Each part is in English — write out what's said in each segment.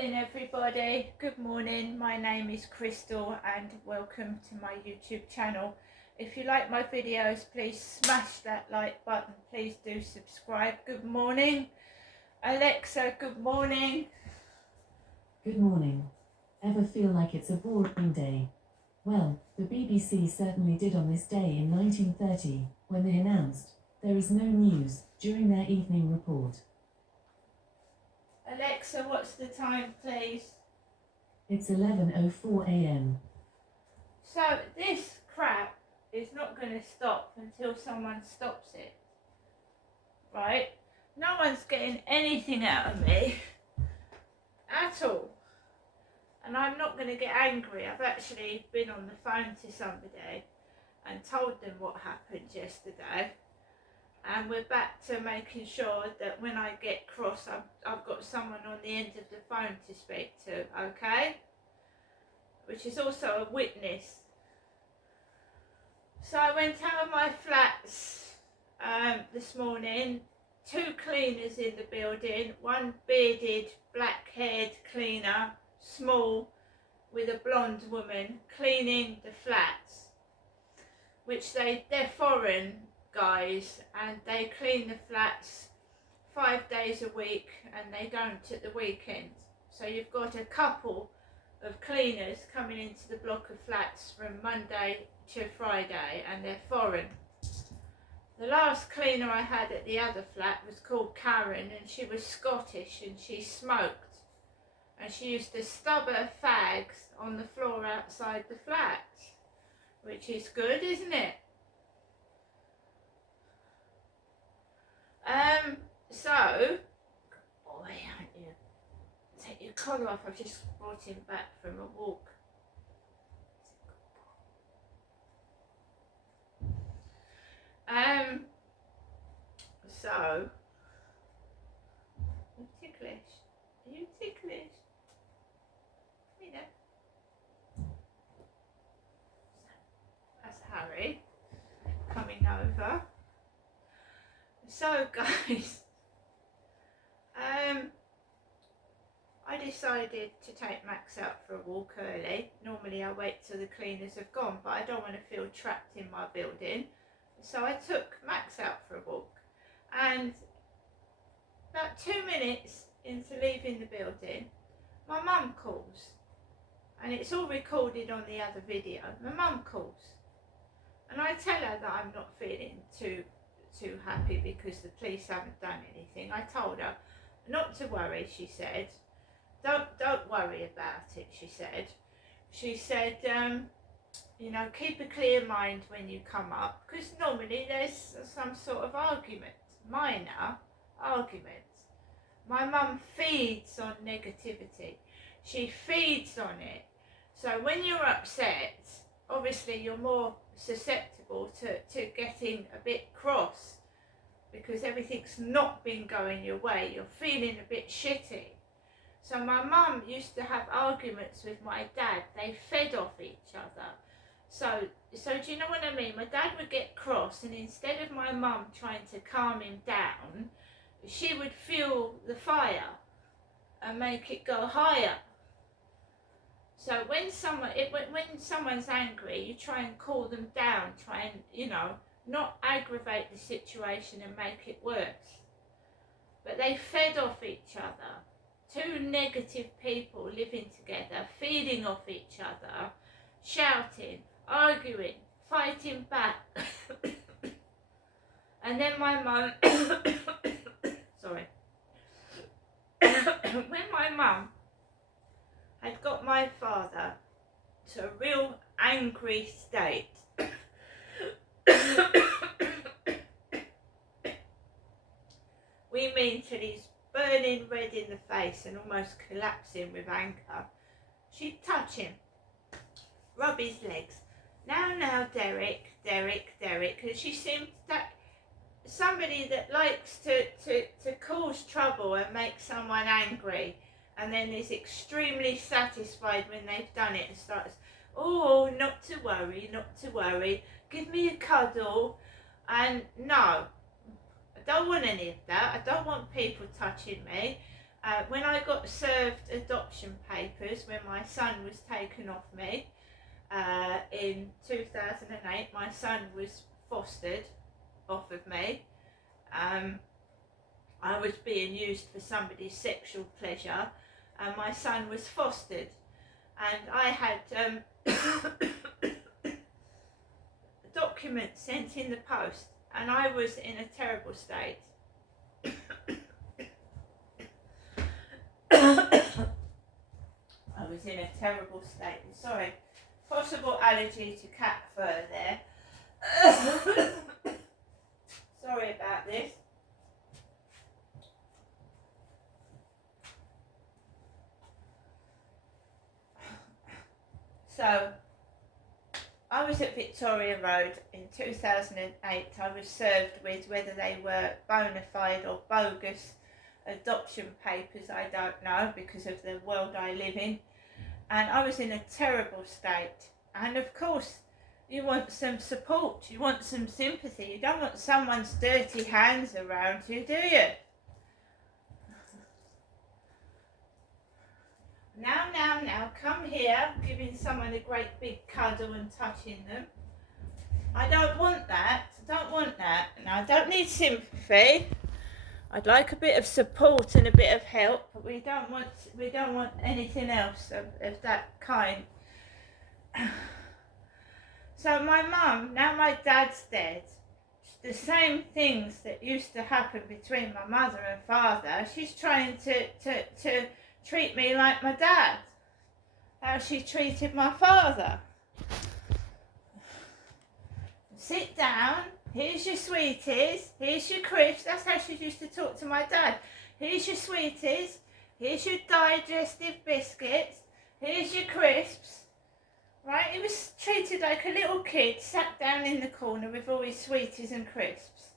morning everybody, good morning. My name is Crystal and welcome to my YouTube channel. If you like my videos, please smash that like button. Please do subscribe. Good morning. Alexa, good morning. Good morning. Ever feel like it's a boring day? Well, the BBC certainly did on this day in 1930, when they announced, "There is no news," during their evening report. Alexa, what's the time please? It's 11:04 a.m. So this crap is not going to stop until someone stops it, right? No one's getting anything out of me at all. And I'm not going to get angry. I've actually been on the phone to somebody and told them what happened yesterday. And we're back to making sure that when I get cross, I've got someone on the end of the phone to speak to, okay? Which is also a witness. So I went out of my flats this morning. 2 cleaners in the building. One bearded, black-haired cleaner, small, with a blonde woman, cleaning the flats. Which they're foreign guys, and they clean the flats 5 days a week, and they don't at the weekend. So you've got a couple of cleaners coming into the block of flats from Monday to Friday, and they're foreign. The last cleaner I had at the other flat was called Karen, and she was Scottish, and she smoked, and she used to stub her fags on the floor outside the flat, which is good, isn't it? So, boy, aren't you? Take your collar off. I've just brought him back from a walk. So, you ticklish? Are you ticklish? You know. That's Harry coming over. So, guys. I decided to take Max out for a walk early. Normally I wait till the cleaners have gone, but I don't want to feel trapped in my building. So I took Max out for a walk. And about 2 minutes into leaving the building, my mum calls. And it's all recorded on the other video. My mum calls. And I tell her that I'm not feeling too happy because the police haven't done anything. I told her not to worry, she said. Don't worry about it, she said. She said, you know, keep a clear mind when you come up, because normally there's some sort of argument, minor argument. My mum feeds on negativity. She feeds on it. So when you're upset, obviously you're more susceptible to getting a bit cross because everything's not been going your way. You're feeling a bit shitty. So my mum used to have arguments with my dad. They fed off each other. So do you know what I mean? My dad would get cross, and instead of my mum trying to calm him down, she would fuel the fire and make it go higher. So when someone's angry, you try and cool them down, try and, you know, not aggravate the situation and make it worse. But they fed off each other. 2 negative people living together, feeding off each other, shouting, arguing, fighting back. And then my mum, sorry, when my mum had got my father to a real angry state, we mean till he's burning red in the face and almost collapsing with anger, she'd touch him, rub his legs. Now, Derek, because she seemed that somebody that likes to cause trouble and make someone angry, and then is extremely satisfied when they've done it and starts, oh, not to worry, give me a cuddle. And no, I don't want any of that. I don't want people touching me. When I got served adoption papers, when my son was taken off me in 2008, my son was fostered off of me. I was being used for somebody's sexual pleasure, and my son was fostered, and I had documents sent in the post, and I was in a terrible state. I was in a terrible state. Sorry, possible allergy to cat fur there. Sorry about this. So, I was at Victoria Road in 2008. I was served with whether they were bona fide or bogus adoption papers, I don't know, because of the world I live in. And I was in a terrible state. And of course, you want some support, you want some sympathy. You don't want someone's dirty hands around you, do you? Now, come here, giving someone a great big cuddle and touching them. I don't want that. Now, I don't need sympathy. I'd like a bit of support and a bit of help, but we don't want anything else of that kind. So my mum, now my dad's dead, the same things that used to happen between my mother and father, she's trying to treat me like my dad, how she treated my father. Sit down, here's your sweeties, here's your crisps. That's how she used to talk to my dad. Here's your sweeties, here's your digestive biscuits, here's your crisps. Right, he was treated like a little kid, sat down in the corner with all his sweeties and crisps.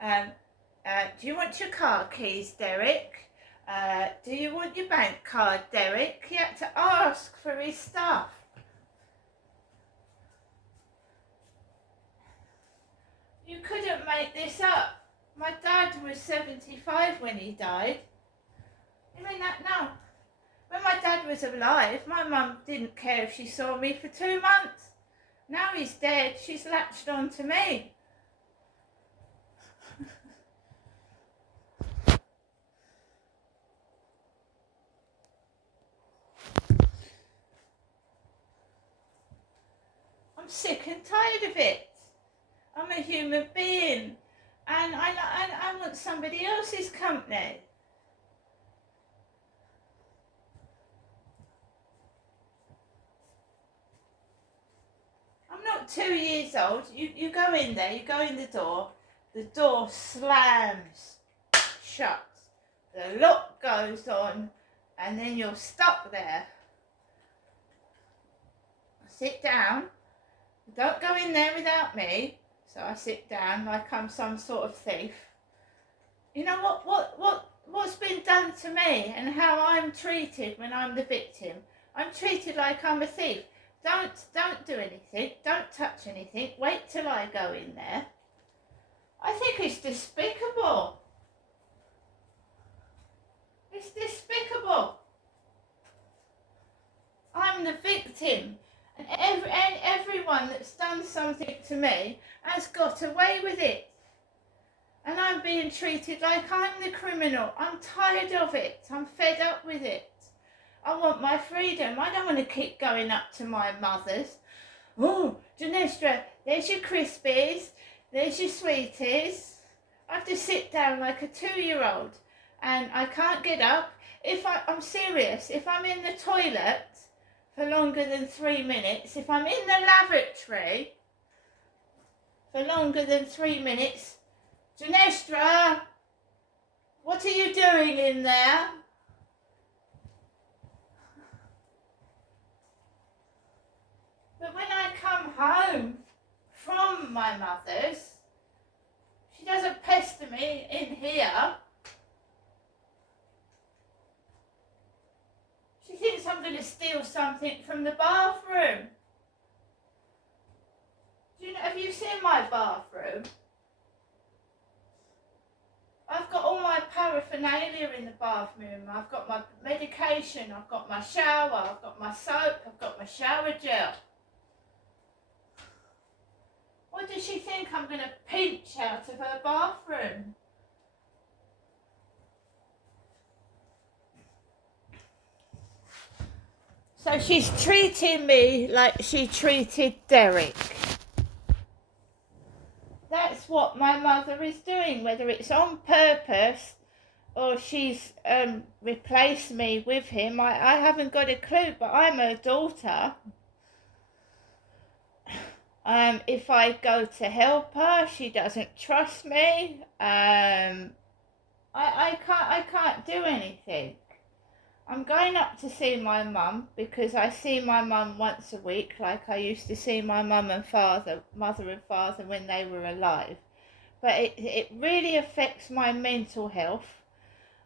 Do you want your car keys, Derek? Do you want your bank card, Derek? He had to ask for his stuff. You couldn't make this up. My dad was 75 when he died. You mean that now? When my dad was alive, my mum didn't care if she saw me for 2 months. Now he's dead, she's latched on to me. I'm sick and tired of it. I'm a human being, and I want somebody else's company. I'm not 2 years old. You go in there, you go in the door slams shut, the lock goes on, and then you're stuck there. Sit down. Don't go in there without me. So I sit down like I'm some sort of thief. You know what's been done to me and how I'm treated when I'm the victim? I'm treated like I'm a thief. Don't do anything. Don't touch anything. Wait till I go in there. I think it's despicable. It's despicable. I'm the victim. And everyone that's done something to me has got away with it. And I'm being treated like I'm the criminal. I'm tired of it. I'm fed up with it. I want my freedom. I don't want to keep going up to my mother's. Oh, Janestra, there's your Crispies. There's your sweeties. I have to sit down like a 2-year-old. And I can't get up. I'm serious. If I'm in the toilet for longer than 3 minutes, if I'm in the lavatory for longer than 3 minutes, Janestra, what are you doing in there? But when I come home from my mother's, she doesn't pester me in here. She thinks I'm going to steal something from the bathroom. Have you seen my bathroom? I've got all my paraphernalia in the bathroom. I've got my medication, I've got my shower, I've got my soap, I've got my shower gel. What does she think I'm going to pinch out of her bathroom? So she's treating me like she treated Derek. That's what my mother is doing, whether it's on purpose or she's replaced me with him. I haven't got a clue, but I'm her daughter. If I go to help her, she doesn't trust me. I can't do anything. I'm going up to see my mum because I see my mum once a week, like I used to see my mother and father when they were alive. But it really affects my mental health.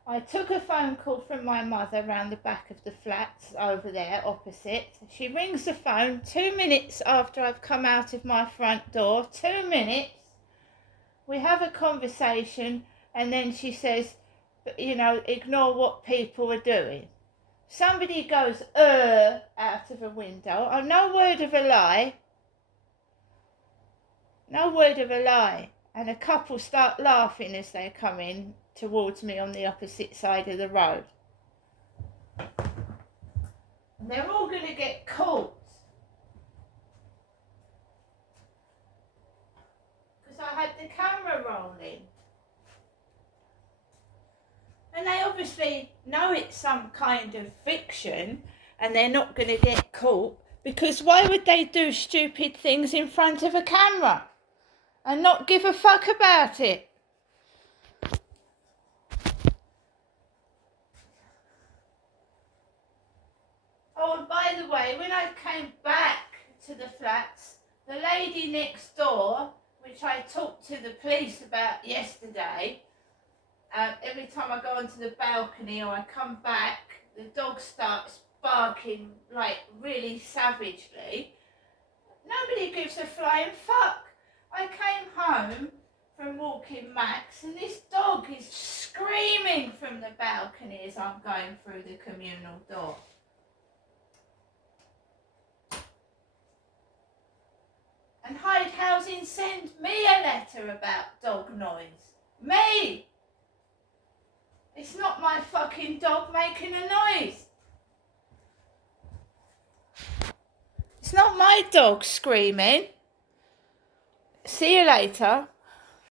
I took a phone call from my mother round the back of the flats over there opposite. She rings the phone 2 minutes after I've come out of my front door. 2 minutes. We have a conversation and then she says, ignore what people are doing. Somebody goes, out of a window. Oh, no word of a lie. No word of a lie. And a couple start laughing as they come in towards me on the opposite side of the road. And they're all going to get caught. Because I had the camera rolling. And they obviously know it's some kind of fiction and they're not going to get caught, because why would they do stupid things in front of a camera and not give a fuck about it? Oh, and by the way, when I came back to the flats, the lady next door, which I talked to the police about yesterday, every time I go onto the balcony or I come back, the dog starts barking like really savagely. Nobody gives a flying fuck. I came home from walking Max and this dog is screaming from the balcony as I'm going through the communal door. And Hyde Housing send me a letter about dog noise. Me! It's not my fucking dog making a noise. It's not my dog screaming. See you later.